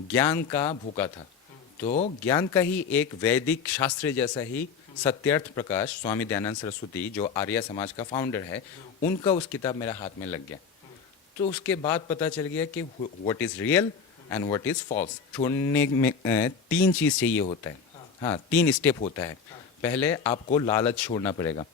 ज्ञान का भूखा था। तो ज्ञान का ही एक वैदिक शास्त्र जैसा ही सत्यार्थ प्रकाश स्वामी दयानंद सरस्वती जो आर्य समाज का फाउंडर है, उनका उस किताब मेरा हाथ में लग गया। तो उसके बाद पता चल गया कि what is real and what is false. छोड़ने में तीन चीज़ चाहिए होता है। हाँ, तीन स्टेप होता है। पहले आपको लालच छोड़ना पड़ेगा।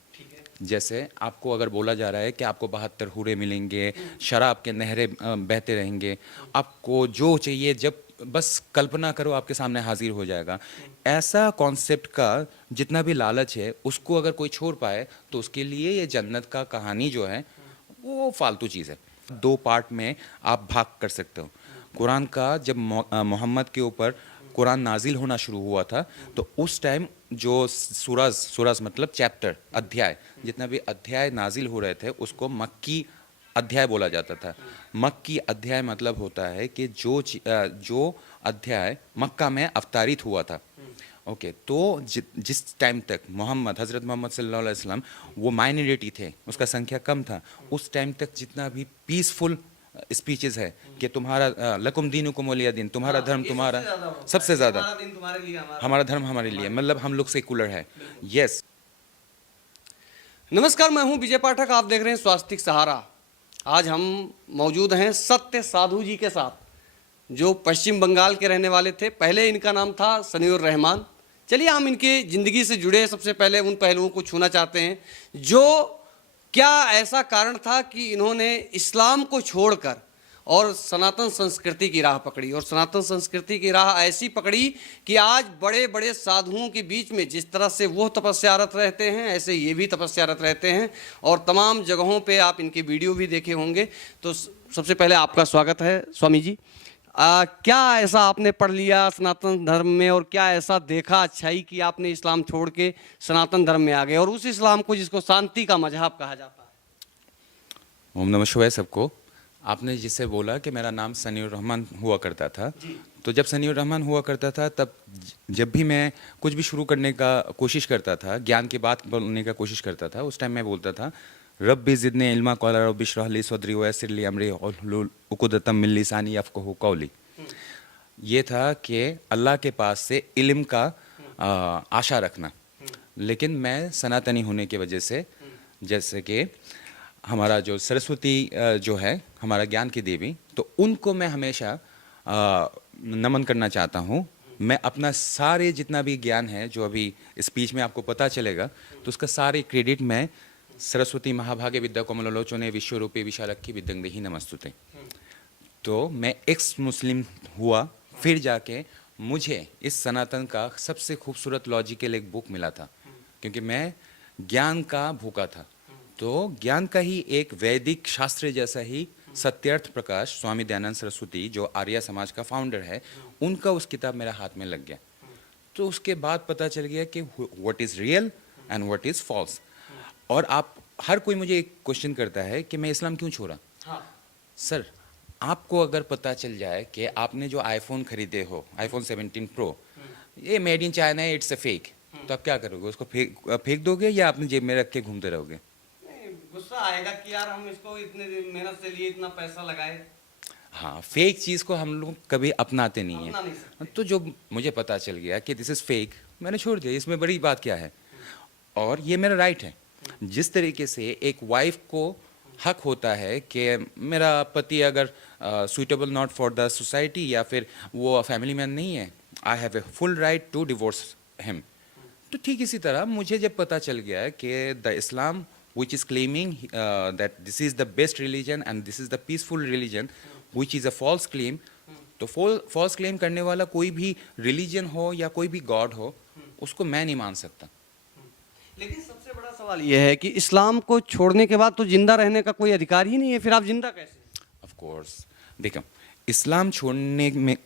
जैसे आपको अगर बोला जा रहा है कि आपको 72 हूरे मिलेंगे, शराब के नहरें बहते रहेंगे, आपको जो चाहिए जब बस कल्पना करो आपके सामने हाजिर हो जाएगा, ऐसा कॉन्सेप्ट का जितना भी लालच है उसको अगर कोई छोड़ पाए तो उसके लिए ये जन्नत का कहानी जो है वो फालतू चीज़ है। दो पार्ट में आप भाग कर सकते हो। कुरान का जब मोहम्मद के ऊपर कुरान नाजिल होना शुरू हुआ था तो उस टाइम जो सूरज मतलब चैप्टर, अध्याय, जितना भी अध्याय नाजिल हो रहे थे उसको मक्की अध्याय बोला जाता था। मक्की अध्याय मतलब होता है कि जो अध्याय मक्का में अवतारित हुआ था। ओके, तो जिस टाइम तक हज़रत मोहम्मद सल्लल्लाहु अलैहि वसल्लम वो माइनॉरिटी थे, उसका संख्या कम था, उस टाइम तक जितना भी पीसफुल स्पीचेस है कि तुम्हारा लकुम दीनुकुम वलिया दिन, तुम्हारा धर्म तुम्हारा, सबसे ज़्यादा हमारा धर्म हमारे लिए, मतलब हम लोग सेकुलर है। यस। नमस्कार, मैं हूं विजय पाठक, आप देख रहे हैं स्वास्तिक सहारा। आज हम मौजूद हैं सत्य साधु जी के साथ, जो पश्चिम बंगाल के रहने वाले थे। पहले इनका नाम था सनीउर रहमान। चलिए हम इनके ज़िंदगी से जुड़े सबसे पहले उन पहलुओं को छूना चाहते हैं, जो क्या ऐसा कारण था कि इन्होंने इस्लाम को छोड़कर और सनातन संस्कृति की राह पकड़ी, और सनातन संस्कृति की राह ऐसी पकड़ी कि आज बड़े बड़े साधुओं के बीच में जिस तरह से वो तपस्यारत रहते हैं ऐसे ये भी तपस्यारत रहते हैं, और तमाम जगहों पे आप इनके वीडियो भी देखे होंगे। तो सबसे पहले आपका स्वागत है स्वामी जी। क्या ऐसा आपने पढ़ लिया सनातन धर्म में, और क्या ऐसा देखा अच्छाई कि आपने इस्लाम छोड़ के सनातन धर्म में आ गए, और उस इस्लाम को जिसको शांति का मजहब कहा जाता है? ओम नमः शिवाय सबको। आपने जिससे बोला कि मेरा नाम सनीउर रहमान हुआ करता था, तो जब सनीउर रहमान हुआ करता था तब जब भी मैं कुछ भी शुरू करने का कोशिश करता था, ज्ञान की बात बोलने का कोशिश करता था, उस टाइम मैं बोलता था रब्बी ज़िदनी इल्मा क़ाला रब्बी इश्रह ली सदरी वयस्सिर ली अमरी वहलुल उक़दतम मिन लिसानी यफ़क़हू क़ौली। ये था कि अल्लाह के पास से इल्म का आशा रखना। लेकिन मैं सनातनी होने की वजह से, जैसे कि हमारा जो सरस्वती जो है हमारा ज्ञान की देवी, तो उनको मैं हमेशा नमन करना चाहता हूँ। मैं अपना सारे जितना भी ज्ञान है जो अभी स्पीच में आपको पता चलेगा, तो उसका सारे क्रेडिट मैं सरस्वती महाभागे विद्या कोमलोचने विश्वरूपी विशालक्खी विद्यंगदेहि नमस्तुते। तो मैं एक्स मुस्लिम हुआ, फिर जाके मुझे इस सनातन का सबसे खूबसूरत लॉजिकल एक बुक मिला था, क्योंकि मैं ज्ञान का भूखा था। तो ज्ञान का ही एक वैदिक शास्त्र जैसा ही सत्यार्थ प्रकाश स्वामी दयानंद सरस्वती जो आर्य समाज का फाउंडर है, उनका उस किताब मेरा हाथ में लग गया। तो उसके बाद पता चल गया कि what is real and what is false. और आप हर कोई मुझे एक क्वेश्चन करता है कि मैं इस्लाम क्यों छोड़ा। सर, आपको अगर पता चल जाए कि आपने जो आईफोन खरीदे हो, आईफोन 17 प्रो, ये मेड इन चाइना है, इट्स अ फेक, तो आप क्या करोगे? उसको फेंक दोगे या अपनी जेब में रख के घूमते रहोगे? गुस्सा आएगा कि यार हम इसको इतने मेहनत से लिए, इतना पैसा लगाए। हाँ, फेक चीज़ को हम लोग कभी अपनाते नहीं अपना नहीं हैं। सकते। तो जो मुझे पता चल गया कि दिस इज़ फेक, मैंने छोड़ दिया। इसमें बड़ी बात क्या है? और ये मेरा राइट है। जिस तरीके से एक वाइफ को हक होता है कि मेरा पति अगर suitable not for the society या फिर वो फैमिली मैन नहीं है, I have a full right to divorce him. तो ठीक इसी तरह मुझे जब पता चल गया कि the Islam which is claiming that this is the best religion and this is the peaceful religion, which is a false claim, तो false claim करने वाला कोई भी religion हो या कोई भी God हो, उसको मैं नहीं मान सकता। लेकिन सबसे बड़ा सवाल यह है कि इस्लाम को छोड़ने के बाद तो जिंदा रहने का कोई अधिकार ही नहीं है, फिर आप जिंदा कैसे? ऑफ कोर्स, देखो, इस्लाम छोड़ने में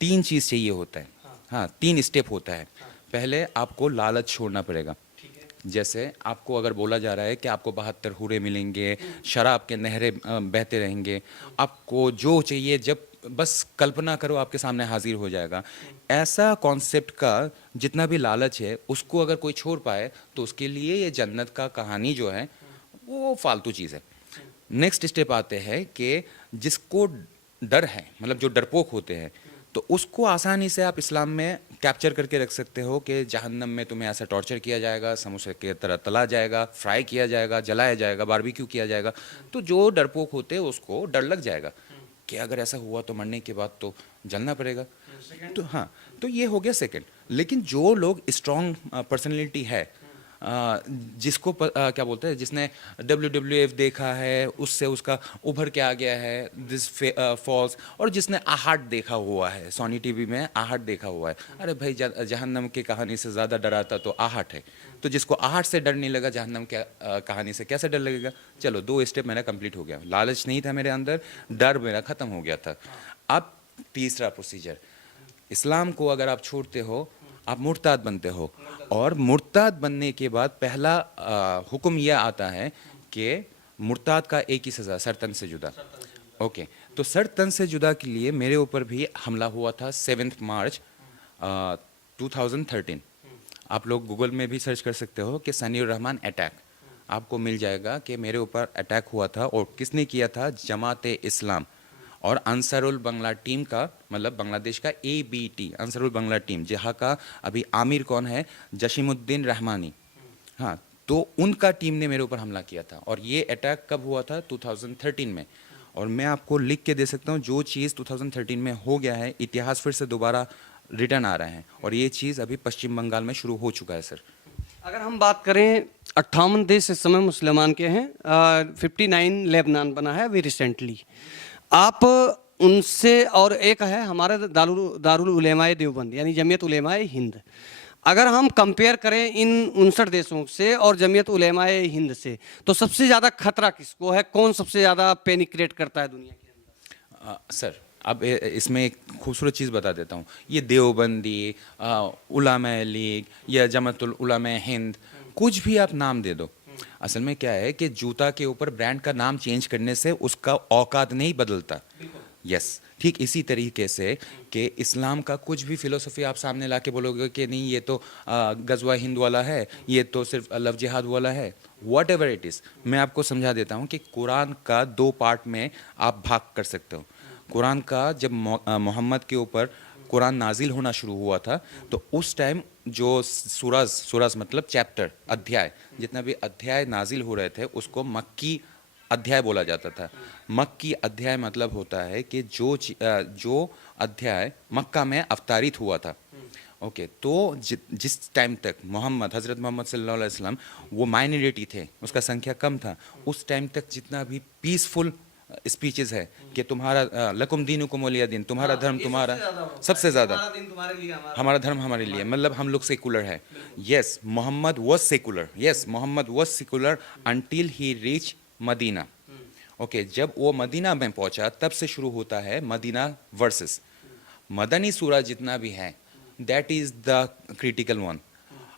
तीन चीज़ चाहिए होता है। हाँ, तीन स्टेप होता है। पहले आपको लालच छोड़ना पड़ेगा। जैसे आपको अगर बोला जा रहा है कि आपको 72 हूरे मिलेंगे, शराब के नहरें बहते रहेंगे, आपको जो चाहिए जब बस कल्पना करो आपके सामने हाजिर हो जाएगा, ऐसा कॉन्सेप्ट का जितना भी लालच है उसको अगर कोई छोड़ पाए तो उसके लिए ये जन्नत का कहानी जो है वो फालतू चीज़ है। नेक्स्ट स्टेप आते हैं कि जिसको डर है, मतलब जो डरपोक होते हैं, तो उसको आसानी से आप इस्लाम में कैप्चर करके रख सकते हो कि जहन्नम में तुम्हें ऐसा टॉर्चर किया जाएगा, समोसे की तरह तला जाएगा, फ्राई किया जाएगा, जलाया जाएगा, बारबेक्यू किया जाएगा। तो जो डरपोक होते हैं उसको डर लग जाएगा कि अगर ऐसा हुआ तो मरने के बाद तो जलना पड़ेगा। तो हाँ, तो ये हो गया सेकंड। लेकिन जो लोग स्ट्रॉन्ग पर्सनैलिटी है, जिसको क्या बोलते हैं, जिसने WWF देखा है, उससे उसका उभर के आ गया है दिस फॉल्स, और जिसने आहट देखा हुआ है, सोनी टीवी में आहट देखा हुआ है। अरे भाई, जहन्नम की कहानी से ज़्यादा डराता तो आहट है। तो जिसको आहट से डर नहीं लगा, जहन्नम के कहानी से कैसे डर लगेगा। चलो, 2 स्टेप मेरा कंप्लीट हो गया। लालच नहीं था मेरे अंदर, डर मेरा ख़त्म हो गया था। अब तीसरा प्रोसीजर, इस्लाम को अगर आप छोड़ते हो, आप मुर्ताद बनते हो। और मुर्ताद बनने के बाद पहला हुक्म यह आता है कि मुर्ताद का एक ही सज़ा, सर तन से जुदा। ओके, तो सर तन से जुदा के लिए मेरे ऊपर भी हमला हुआ था 7 मार्च 2013। आप लोग गूगल में भी सर्च कर सकते हो कि सनी उर रहमान अटैक, आपको मिल जाएगा कि मेरे ऊपर अटैक हुआ था। और किसने किया था? जमात इस्लाम और अंसारुल बंगला टीम का, मतलब बांग्लादेश का ABT, अंसारुल बंगला टीम, जहाँ का अभी आमिर कौन है? जशीमुद्दीन रहमानी। हाँ, तो उनका टीम ने मेरे ऊपर हमला किया था। और ये अटैक कब हुआ था? 2013 में। और मैं आपको लिख के दे सकता हूँ, जो चीज़ 2013 में हो गया है, इतिहास फिर से दोबारा रिटर्न आ रहा है। और ये चीज़ अभी पश्चिम बंगाल में शुरू हो चुका है सर। अगर हम बात करें, 58 देश इस समय मुसलमान के हैं, 59 लेबनान बना है अभी रिसेंटली। आप उनसे, और एक है हमारा दारुल उलेमाए देवबंद यानी जमीयत उलेमाए हिंद। अगर हम कंपेयर करें इन 59 देशों से और जमीयत उलेमाए हिंद से, तो सबसे ज़्यादा खतरा किसको है? कौन सबसे ज़्यादा पेनिक्रेट करता है दुनिया के अंदर? सर, अब इसमें एक खूबसूरत चीज़ बता देता हूँ। ये देवबंदी, उलामा लीग या जमातुल उलामा हिंद, कुछ भी आप नाम दे दो, असल में क्या है कि जूता के ऊपर ब्रांड का नाम चेंज करने से उसका औकात नहीं बदलता। यस, ठीक इसी तरीके से कि इस्लाम का कुछ भी फिलोसफी आप सामने ला के बोलोगे कि नहीं ये तो गज़वा हिंद वाला है, ये तो सिर्फ लव जिहाद वाला है, वॉट एवर इट इज़। मैं आपको समझा देता हूँ कि कुरान का 2 पार्ट में आप भाग कर सकते हो। कुरान का जब मोहम्मद के ऊपर कुरान नाजिल होना शुरू हुआ था, तो उस टाइम जो सूरज मतलब चैप्टर, अध्याय, जितना भी अध्याय नाजिल हो रहे थे उसको मक्की अध्याय बोला जाता था। मक्की अध्याय मतलब होता है कि जो अध्याय मक्का में अवतारित हुआ था। ओके, तो जिस टाइम तक हज़रत मोहम्मद सल्लल्लाहु अलैहि वसल्लम वो माइनॉरिटी थे, उसका संख्या कम था, उस टाइम तक जितना भी पीसफुल स्पीचेस है कि तुम्हारा लकुम दीनुकुम वलिया दिन, तुम्हारा धर्म तुम्हारा, सबसे ज़्यादा हमारा धर्म हमारे लिए, मतलब हम लोग सेकुलर है। Yes, Mohammad was secular. Yes, Mohammad was secular until he reach Medina. Okay, जब वो मदीना में पहुंचा तब से शुरू होता है मदीना वर्सेस। मदनी सूरा जितना भी है, that is the critical one.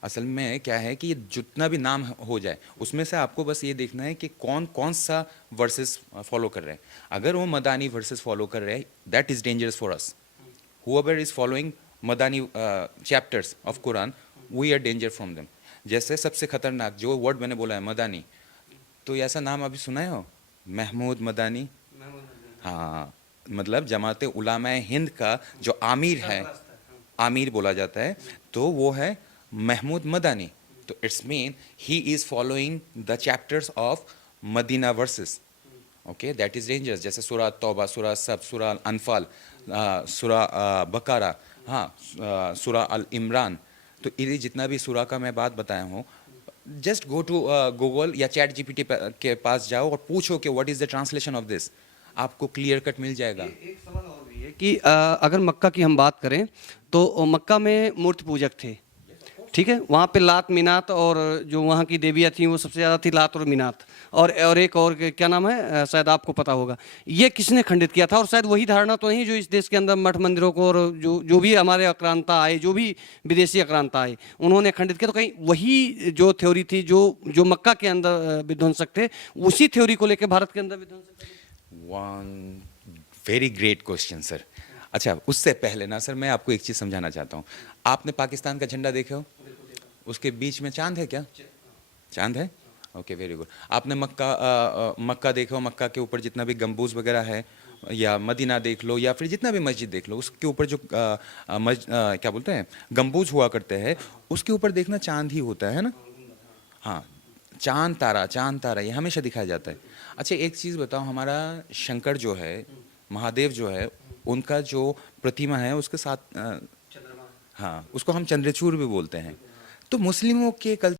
असल में क्या है कि ये जितना भी नाम हो जाए, उसमें से आपको बस ये देखना है कि कौन कौन सा वर्सेस फॉलो कर रहे हैं। अगर वो मदानी वर्सेस फॉलो कर रहे हैं, that is dangerous for us. Whoever is following Madani chapters of Quran, we are danger from them. जैसे सबसे खतरनाक जो वर्ड मैंने बोला है मदानी, तो ऐसा नाम अभी सुना है हो? महमूद मदानी। हाँ, मतलब जमात उलामा हिंद का जो आमिर है, आमिर बोला जाता है, तो वो है महमूद मदानी। तो it's mean he is following the chapters of Medina verses. Okay, that is dangerous. जैसे सूरा तौबा, सूरा सब, सूरा अनफाल, सूरा बकरा, हाँ, सूरा अल इमरान। तो ये जितना भी सूरा का मैं बात बताया हूँ, जस्ट गो टू गूगल या ChatGPT के पास जाओ और पूछो कि what is the translation of this, आपको क्लियर कट मिल जाएगा। एक सवाल और भी है कि अगर मक्का की हम बात करें तो मक्का में मूर्ति पूजक थे, ठीक है? वहाँ पे लात मिनात, और जो वहाँ की देवियाँ थीं वो सबसे ज़्यादा थी लात और मिनात, और एक और क्या नाम है, शायद आपको पता होगा। ये किसने खंडित किया था? और शायद वही धारणा तो नहीं जो इस देश के अंदर मठ मंदिरों को, और जो भी हमारे आक्रांता आए, जो भी विदेशी आक्रांता आए, उन्होंने खंडित किया। तो कहीं वही जो थ्योरी थी जो मक्का के अंदर विध्वंसक थे, उसी थ्योरी को लेकर भारत के अंदर विध्वंसक थे? One very great question sir. अच्छा, उससे पहले ना सर, मैं आपको एक चीज़ समझाना चाहता हूँ। आपने पाकिस्तान का झंडा देखा हो? उसके बीच में चांद है क्या? चांद है? Okay, very good. आपने मक्का देखा हो? मक्का के ऊपर जितना भी गम्बूज वगैरह है, या मदीना देख लो, या फिर जितना भी मस्जिद देख लो, उसके ऊपर जो क्या बोलते हैं, गम्बूज हुआ करते हैं, उसके ऊपर देखना चांद ही होता है ना। हाँ, चांद तारा ये हमेशा दिखाया जाता है। अच्छा एक चीज़ बताओ, हमारा शंकर जो है, महादेव जो है, उनका जो प्रतिमा है उसके साथ हाँ, उसको हम चंद्रचूड़ भी बोलते हैं। तो मुस्लिमों के कल्चर